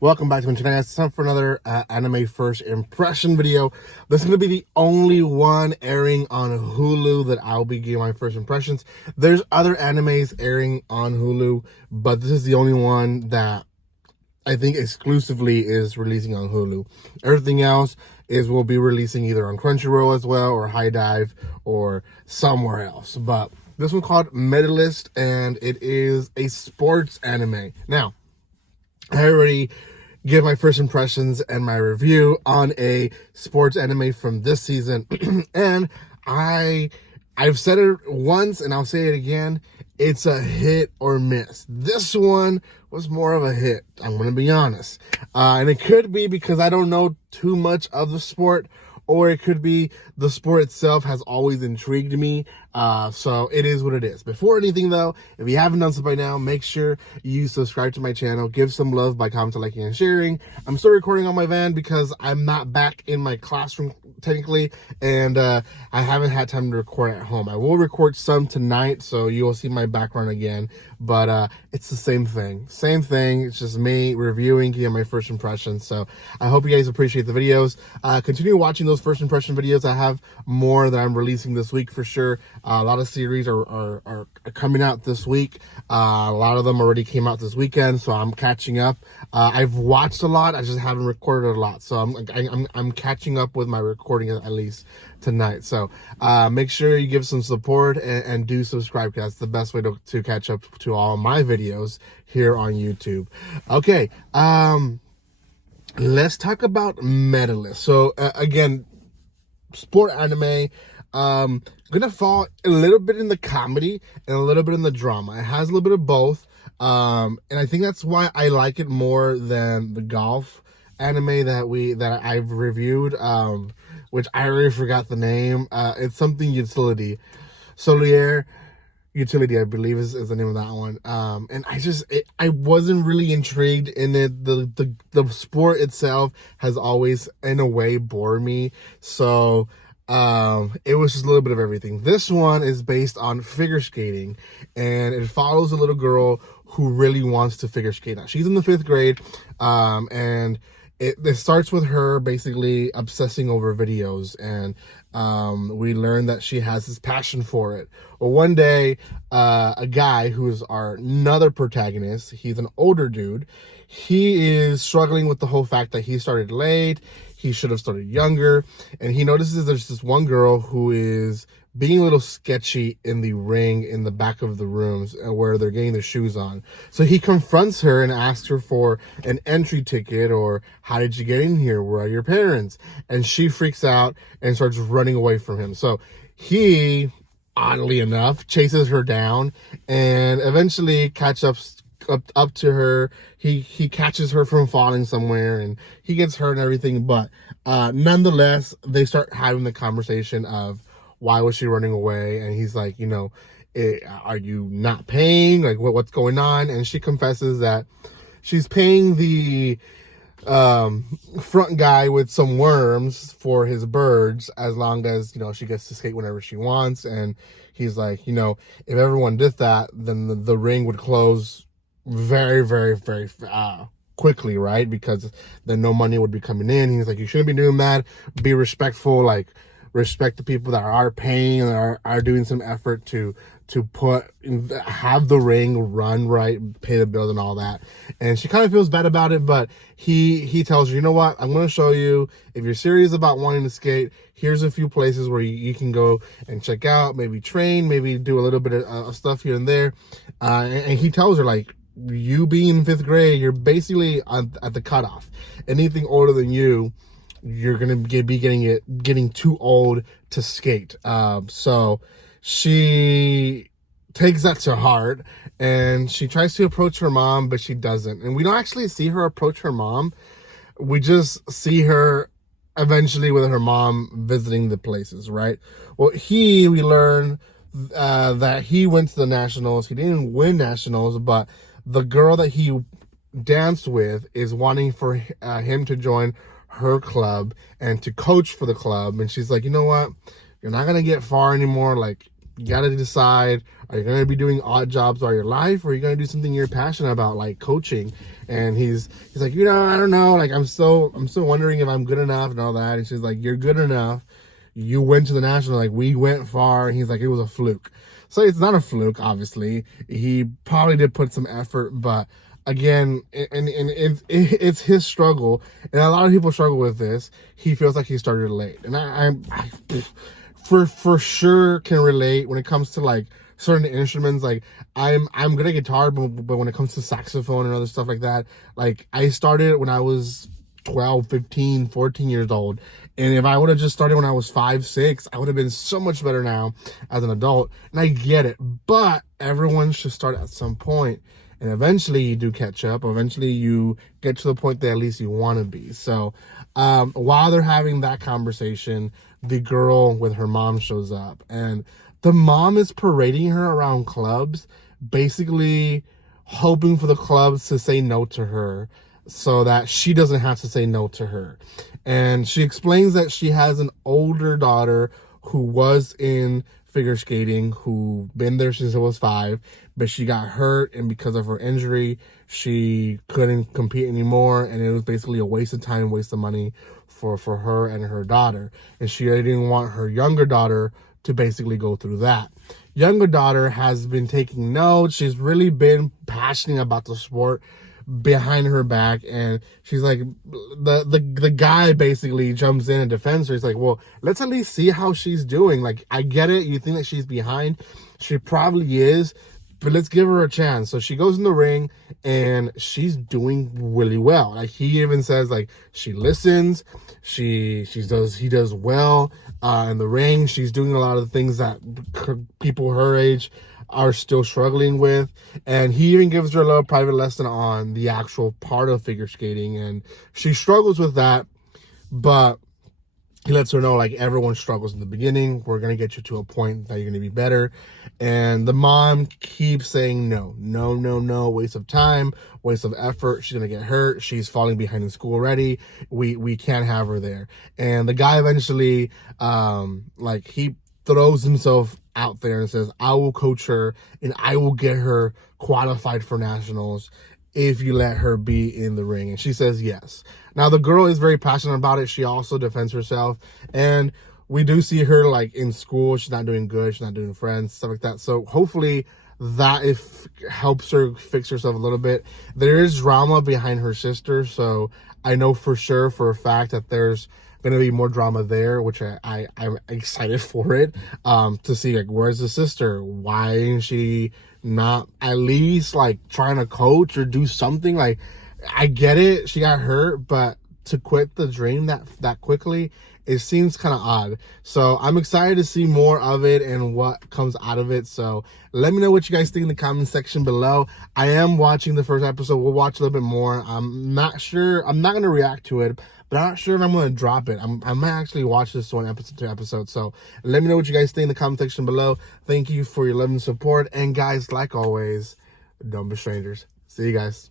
Welcome back to my channel, guys. It's time for another anime first impression video. This is going to be the only one airing on Hulu that I'll be giving my first impressions. There's other animes airing on Hulu, but this is the only one that I think exclusively is releasing on Hulu. Everything else will be releasing either on Crunchyroll as well, or High Dive, or somewhere else. But this one's called Medalist, and it is a sports anime. Now, I already give my first impressions and my review on a sports anime from this season, and I've said it once and I'll say it again. It's a hit or miss. This one was more of a hit, I'm going to be honest. And it could be because I don't know too much of the sport, or it could be the sport itself has always intrigued me. So it is what it is. Before anything though, if you haven't done so by now, make sure you subscribe to my channel, give some love by commenting, liking, and sharing. I'm still recording on my van because I'm not back in my classroom technically, and I haven't had time to record at home. I will record some tonight, so you will see my background again, but it's the same thing. It's just me reviewing, getting my first impressions. So I hope you guys appreciate the videos. Continue watching those first impression videos. I have more that I'm releasing this week for sure. A lot of series are coming out this week. A lot of them already came out this weekend, so I'm catching up. I've watched a lot, I just haven't recorded a lot, so I'm catching up with my recording at least tonight. So make sure you give some support and do subscribe, because that's the best way to catch up to all my videos here on YouTube. Okay, let's talk about Medalist. So again, sport anime, gonna fall a little bit in the comedy and a little bit in the drama. It has a little bit of both, and I think that's why I like it more than the golf anime that I've reviewed, which I already forgot the name. It's something utility, Solier Utility, I believe is the name of that one. And I wasn't really intrigued in it. The sport itself has always in a way bored me, so it was just a little bit of everything. This one is based on figure skating, and it follows a little girl who really wants to figure skate. Now she's in the 5th grade, and it starts with her basically obsessing over videos, and we learn that she has this passion for it. Well, one day, a guy who's another protagonist, he's an older dude, he is struggling with the whole fact that he started late, he should have started younger, and he notices there's this one girl who is being a little sketchy in the ring in the back of the rooms where they're getting their shoes on. So he confronts her and asks her for an entry ticket, or how did you get in here? Where are your parents? And she freaks out and starts running away from him. So he, oddly enough, chases her down and eventually catches up to her. He catches her from falling somewhere, and he gets hurt and everything. But nonetheless, they start having the conversation of, why was she running away? And he's like, are you not paying? Like, what's going on? And she confesses that she's paying the front guy with some worms for his birds, as long as, she gets to skate whenever she wants. And he's like, if everyone did that, then the ring would close very, very, very quickly, right? Because then no money would be coming in. He's like, you shouldn't be doing that. Be respectful, respect the people that are paying and are doing some effort to have the ring run right, pay the bills and all that. And she kind of feels bad about it, but he tells her, you know what, I'm going to show you, if you're serious about wanting to skate, here's a few places where you can go and check out, maybe train, maybe do a little bit of stuff here and there. And he tells her, like, you being in 5th grade, you're basically at the cutoff. Anything older than you're gonna be getting too old to skate. So she takes that to heart, and she tries to approach her mom, but she doesn't. And we don't actually see her approach her mom. We just see her eventually with her mom visiting the places, right? Well, we learn that he went to the nationals. He didn't win nationals, but the girl that he danced with is wanting for him to join her club and to coach for the club. And she's like, you know what, you're not gonna get far anymore, like, you got to decide, are you going to be doing odd jobs all your life, or are you going to do something you're passionate about, like coaching? And he's like, I don't know. Like, I'm still wondering if I'm good enough and all that. And she's like, you're good enough. You went to the national, like, we went far. And he's like, it was a fluke. So it's not a fluke, obviously. He probably did put some effort, but again, and it's his struggle, and a lot of people struggle with this. He feels like he started late, and I for sure can relate when it comes to like certain instruments. Like I'm good at guitar, but when it comes to saxophone and other stuff like that, like I started when I was 12, 15, 14 years old. And if I would have just started when I was 5, 6, I would have been so much better now as an adult. And I get it, but everyone should start at some point. And eventually you do catch up. Eventually you get to the point that at least you want to be. So while they're having that conversation, the girl with her mom shows up. And the mom is parading her around clubs, basically hoping for the clubs to say no to her so that she doesn't have to say no to her. And she explains that she has an older daughter who was in figure skating, who been there since it was 5, but she got hurt, and because of her injury, she couldn't compete anymore, and it was basically a waste of time, waste of money for her and her daughter. And she didn't want her younger daughter to basically go through that. Younger daughter has been taking notes. She's really been passionate about the sport behind her back, and she's like, the guy basically jumps in and defends her. He's like, well, let's at least see how she's doing. Like, I get it, you think that she's behind, she probably is, but let's give her a chance. So she goes in the ring and she's doing really well. Like, he even says, like, she listens, he does well in the ring. She's doing a lot of the things that people her age are still struggling with, and he even gives her a little private lesson on the actual part of figure skating, and she struggles with that, but he lets her know, like, everyone struggles in the beginning. We're going to get you to a point that you're going to be better. And the mom keeps saying no, waste of time, waste of effort. She's going to get hurt. She's falling behind in school already. We can't have her there. And the guy eventually, he throws himself out there and says, I will coach her and I will get her qualified for nationals if you let her be in the ring. And she says yes. Now, the girl is very passionate about it. She also defends herself, and we do see her, like, in school. She's not doing good. She's not doing friends, stuff like that. So hopefully that helps her fix herself a little bit. There is drama behind her sister, so I know for sure, for a fact, that there's going to be more drama there, which I'm excited for it, to see, like, where's the sister? Why isn't she not at least, like, trying to coach or do something? Like, I get it, she got hurt, but to quit the dream that quickly, it seems kind of odd. So I'm excited to see more of it and what comes out of it. So let me know what you guys think in the comment section below. I am watching the first episode. We'll watch a little bit more. I'm not sure. I'm not going to react to it, but I'm not sure if I'm going to drop it. I might actually watch this one episode to episode. So let me know what you guys think in the comment section below. Thank you for your love and support. And guys, like always, don't be strangers. See you guys.